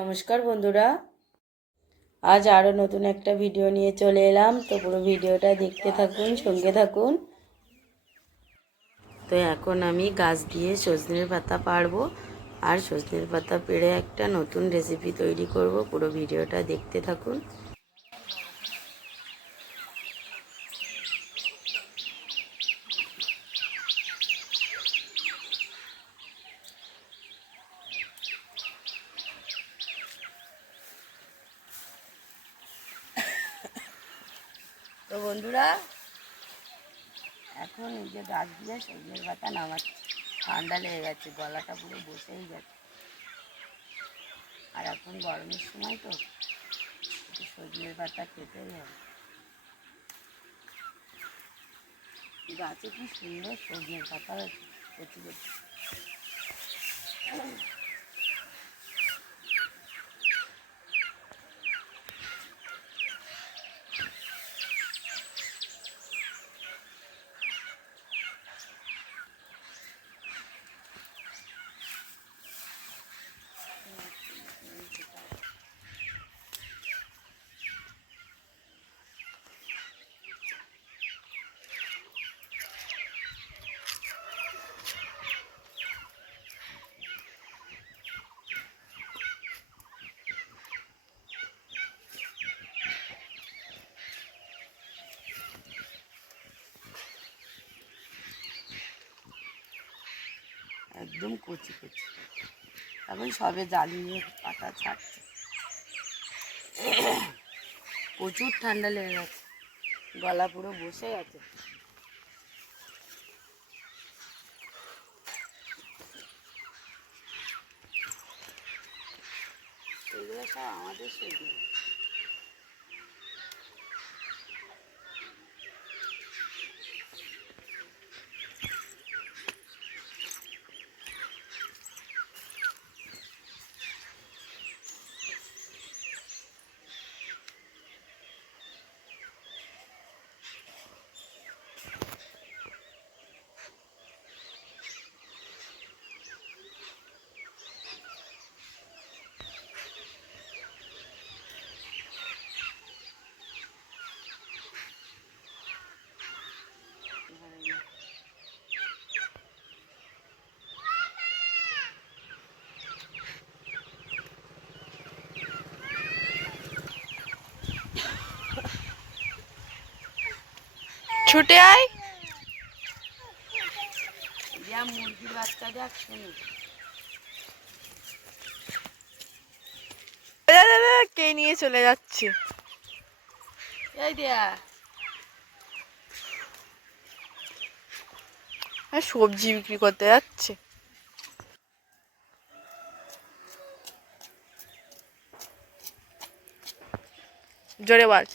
নমস্কার বন্ধুরা, আজ আরও নতুন একটা ভিডিও নিয়ে চলে এলাম। তো পুরো ভিডিওটা দেখতে থাকুন, সঙ্গে থাকুন। তো এখন আমি গাছ দিয়ে সজনের পাতা পাড়বো, আর সজনের পাতা পেড়ে একটা নতুন রেসিপি তৈরি করব। পুরো ভিডিওটা দেখতে থাকুন। তো বন্ধুরা, এখন এই যে গাছ দিয়ে সজনের পাতা নামাচ্ছি। ঠান্ডা লেগে গেছে, গলাটা পুরো বসেই গেছে। আর এখন গরমের সময় তো একটু সজনের পাতা খেতেই হবে। গাছে কি সুন্দর সজনের পাতা হয়েছে, কচি কচি। একদম কচি কচি, এখন সবে জ্বালিয়ে পাতা ছাড়ছে। প্রচুর ঠান্ডা লেগে গেছে, গলা পুরো বসে গেছে। এগুলো সব আমাদের সবজি। ছুটে আয়, যা মুরগির বাচ্চা দেখ, শুনি কে নিয়ে চলে যাচ্ছে। এই দেয়া। আর সবজি বিক্রি করতে যাচ্ছে। জোরে বল।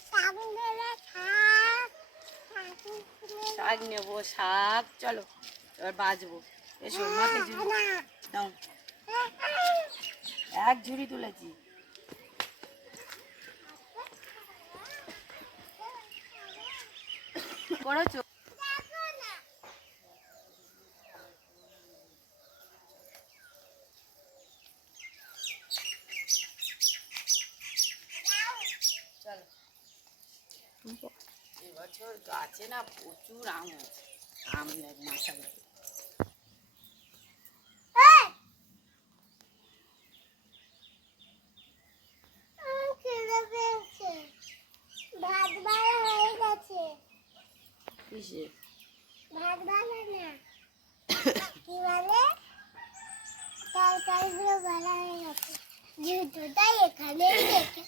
শাক নেবো, শাক। চলো এবার বাজবো। এসো, মাঠে ঝুড়ি নাও। এক ঝুড়ি তুলেছি। করেছো? চলো, এবছর গাছে না প্রচুর আম আছে। আম মাথা গেছে। কিসে? ভাত বানা না, কি বলে, তরকারিগুলো বলা হয়ে গেছে। জুতোটাই এখানে রেখে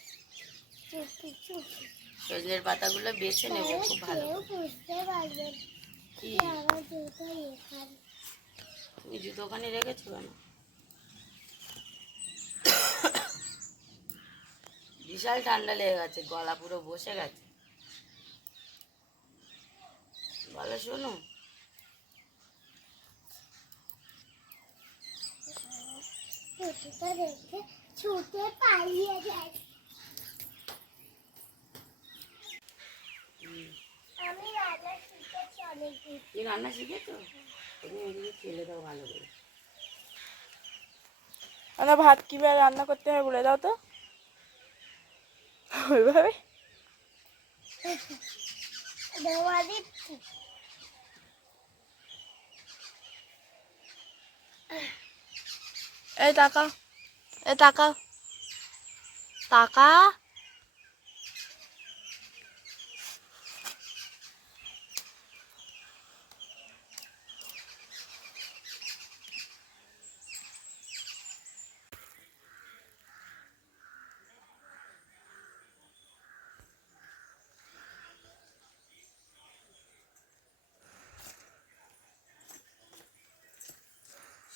চুপি চুপি সজনের পাতাগুলো বেছে নেবো খুব ভালো কেউ করে। বুঝতে পারবে না কি? যে আমার জুতো এখানে। তুমি জুতো ওখানে রেখেছো কেন? বিশাল ঠান্ডা লেগে গেছে, গলা পুরো বসে গেছে। বলো শোনো, জুতোটা রেখে ছুটে পালিয়ে যায়। আমি রান্না শিখেছি অনেক দিন। তুমি রান্না শিখেছো? তুমি ওইদিকে ফেলে দাও ভালো করে। না ভাত কিভাবে রান্না করতে হয় বলে দাও তো। ওইভাবে দেওয়া দিচ্ছি। এই টাকা, এই টাকা, টাকা।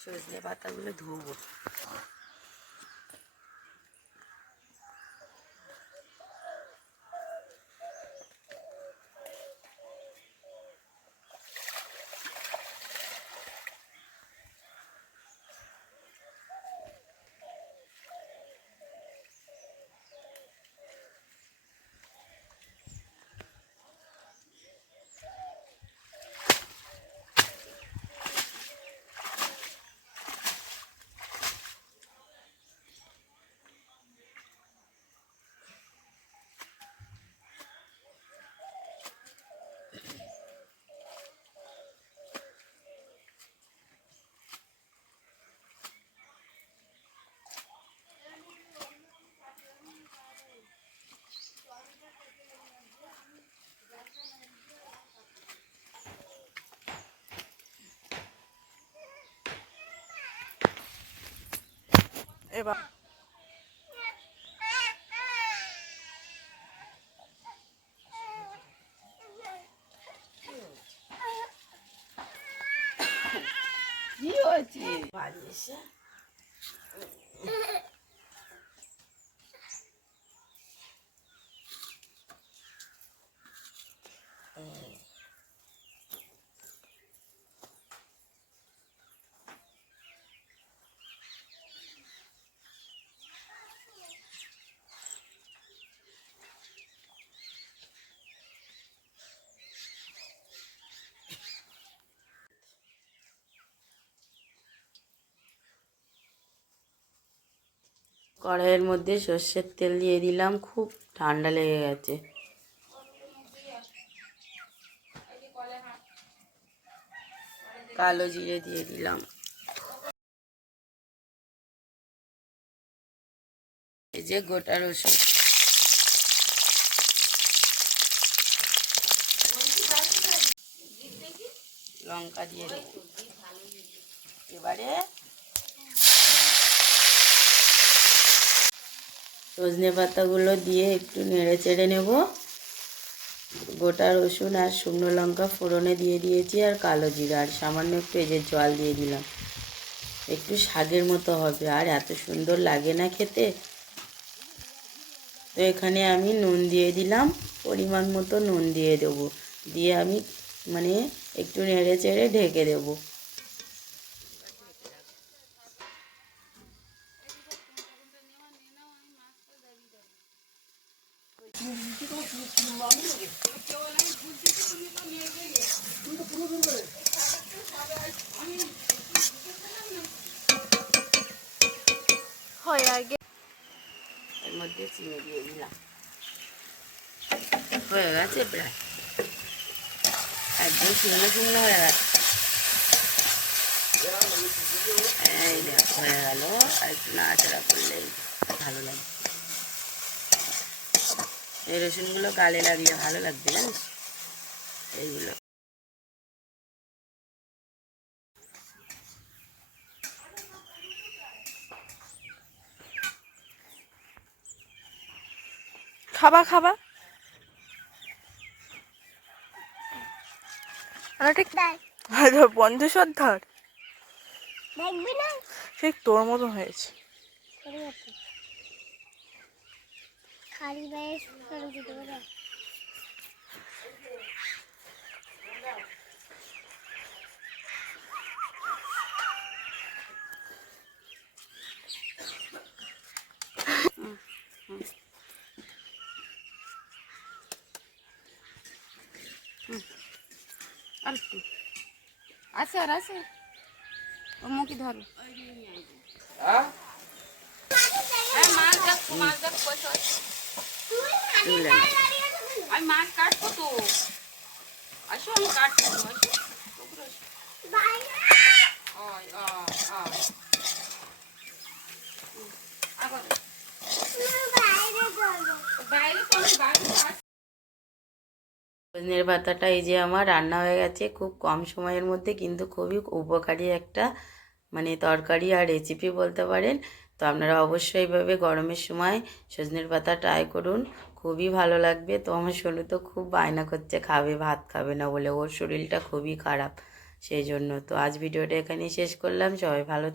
সজনে পাতাগুলো ধোবো। এবার কি হয়েছে বাড়ি এসে? কড়াইয়ের মধ্যে সর্ষের তেল দিয়ে দিলাম, খুব ঠান্ডা লেগে গেছে। কালো জিরে দিয়ে দিলাম, এই যে গোটা রসুন, লঙ্কা দিয়ে দেবো। এবারে সজনে পাতাগুলো দিয়ে একটু নেড়ে চেড়ে নেব। গোটা রসুন আর শুকনো লঙ্কা ফোড়নে দিয়ে দিয়েছি, আর কালো জিরা, আর সামান্য একটু এই যে জল দিয়ে দিলাম। একটু শাকের মতো হবে, আর এত সুন্দর লাগে না খেতে। তো এখানে আমি নুন দিয়ে দিলাম, পরিমাণ মতো নুন দিয়ে দেবো, দিয়ে আমি মানে একটু নেড়ে চেড়ে ঢেকে দেবো। হয় আগে এর মধ্যে চিনি দিয়ে দিলাম, হয়ে গেছে প্রায়, একদম শুকনো শুকনো হয়ে গেছে। এই দেখ হয়ে গেল, আর একটু নাড়াচাড়া করলেই ভালো লাগবে। এই রসুনগুলো গালে লাগলে ভালো লাগবে জানিস, এইগুলো। খাবা খাবা। ঠিক দেখ, বন্ধু সর্দার দেখবি না? ঠিক তোর মতন হয়েছে। তোর মতো। খালি গায়ে করে দিতে পারে। আর একটু আছে, আর আছে, ও মুখে ধরো। মাছ দেখ বসে আছে। তুলে আমি মাছ কাটবো তো, আসো আমি কাটবো, আসো উপরে আসো। আয়, আয়, আয়। আবার বাইরে তো আমি বাইরে তো আছি। সজনের পাতাটা এই যে আমার রান্না হয়ে গেছে খুব কম সময়ের মধ্যে, কিন্তু খুবই উপকারী একটা মানে তরকারি আর রেসিপি বলতে পারেন। তো আপনারা অবশ্যই এইভাবে গরমের সময় সজনের পাতা ট্রাই করুন, খুবই ভালো লাগবে। তো আমার সোনু তো খুব বায়না করছে খাবে, ভাত খাবে না বলে, ওর শরীরটা খুবই খারাপ সেই জন্য। তো আজ ভিডিওটা এখানেই শেষ করলাম, সবাই ভালো